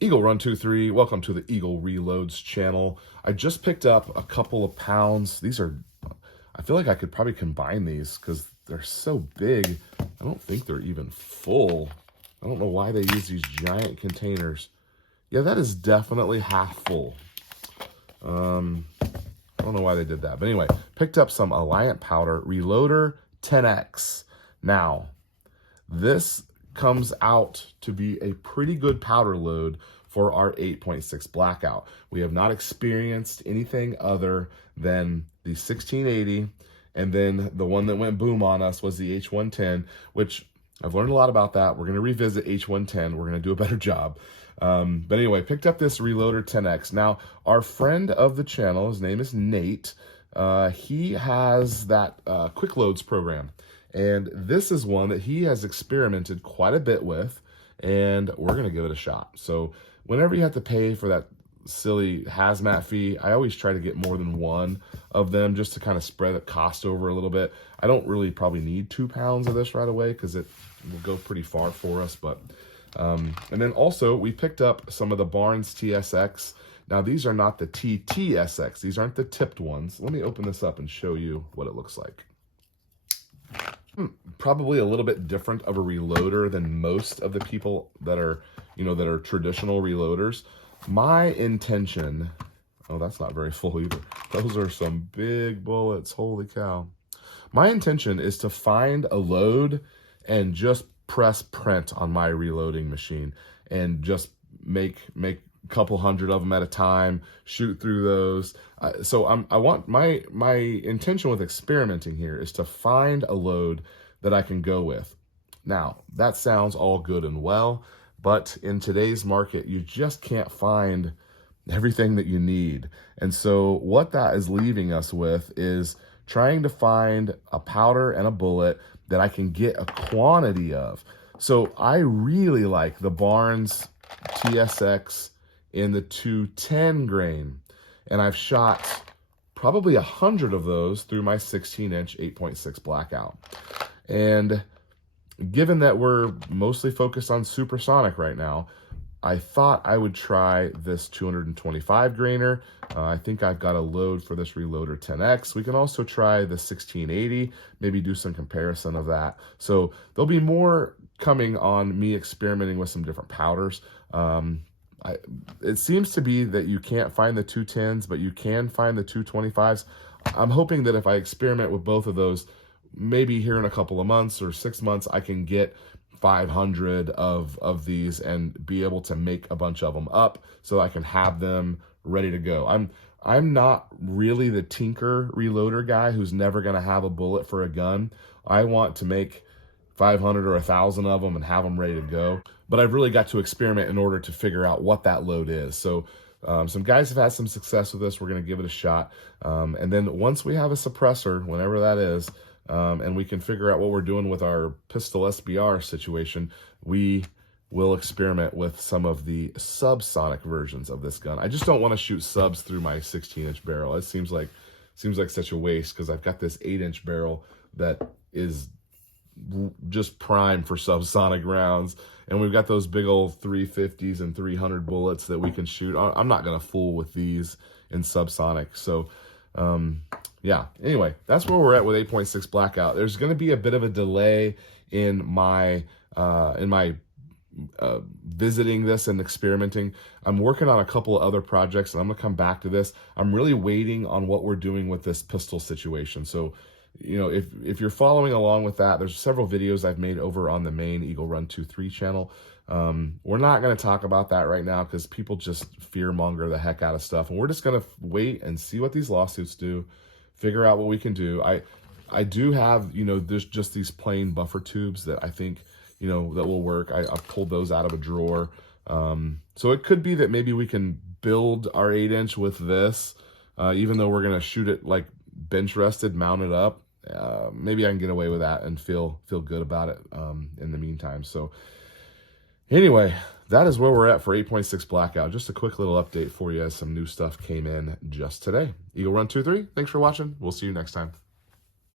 Eagle Run 23, welcome to the Eagle Reloads channel. I just picked up a couple of pounds. These are, I feel like I could probably combine these because they're so big. I don't think they're even full. I don't know why they use these giant containers. Yeah, that is definitely half full. I don't know why they did that. But anyway, picked up some Alliant powder, Reloader 10X. Now, this comes out to be a pretty good powder load for our 8.6 Blackout. We have not experienced anything other than the 1680, and then the one that went boom on us was the H110, which I've learned a lot about that. We're going to revisit H110. We're going to do a better job. But anyway, picked up this Reloader 10X. Now, our friend of the channel, his name is Nate, he has that Quick Loads program. And this is one that he has experimented quite a bit with, and we're going to give it a shot. So whenever you have to pay for that silly hazmat fee, I always try to get more than one of them just to kind of spread the cost over a little bit. I don't really probably need 2 pounds of this right away because it will go pretty far for us. But and then also we picked up some of the Barnes TSX. Now these are not the TTSX. These aren't the tipped ones. Let me open this up and show you what it looks like. Probably a little bit different of a reloader than most of the people that are, that are traditional reloaders. My intention, oh, that's not very full either. Those are some big bullets, holy cow. My intention is to find a load and just press print on my reloading machine and just make a couple hundred of them at a time, shoot through those. So I want my intention with experimenting here is to find a load that I can go with. Now, that sounds all good and well, but in today's market, you just can't find everything that you need. And so what that is leaving us with is trying to find a powder and a bullet that I can get a quantity of. So I really like the Barnes TSX in the 210 grain, and I've shot probably 100 of those through my 16-inch 8.6 Blackout. And given that we're mostly focused on supersonic right now, I thought I would try this 225 grainer. I think I've got a load for this Reloader 10X. We can also try the 1680, maybe do some comparison of that. So there'll be more coming on me experimenting with some different powders. It seems to be that you can't find the 210s, but you can find the 225s. I'm hoping that if I experiment with both of those, maybe here in a couple of months or 6 months, I can get 500 of these and be able to make a bunch of them up so I can have them ready to go. I'm not really the tinker reloader guy who's never going to have a bullet for a gun. I want to make 500 or 1,000 of them and have them ready to go. But I've really got to experiment in order to figure out what that load is. So some guys have had some success with this. We're going to give it a shot. And then once we have a suppressor, whenever that is, and we can figure out what we're doing with our pistol SBR situation, we will experiment with some of the subsonic versions of this gun. I just don't want to shoot subs through my 16-inch barrel. It seems like such a waste because I've got this 8-inch barrel that is just prime for subsonic rounds, and we've got those big old 350s and 300 bullets that we can shoot. I'm not going to fool with these in subsonic. So yeah, anyway, that's where we're at with 8.6 Blackout. There's going to be a bit of a delay in my visiting this and experimenting. I'm working on a couple of other projects, and I'm gonna come back to this. I'm really waiting on what we're doing with this pistol situation. So, if you're following along with that, there's several videos I've made over on the main Eagle Run 23 channel. We're not going to talk about that right now because people just fear monger the heck out of stuff, and we're just going to wait and see what these lawsuits do, figure out what we can do. I do have, there's just these plain buffer tubes that I think, that will work. I've pulled those out of a drawer. So it could be that maybe we can build our 8-inch with this, even though we're going to shoot it like bench rested, mounted up. Maybe I can get away with that and feel good about it in the meantime. So anyway, that is where we're at for 8.6 Blackout. Just a quick little update for you as some new stuff came in just today. Eagle Run 23, thanks for watching. We'll see you next time.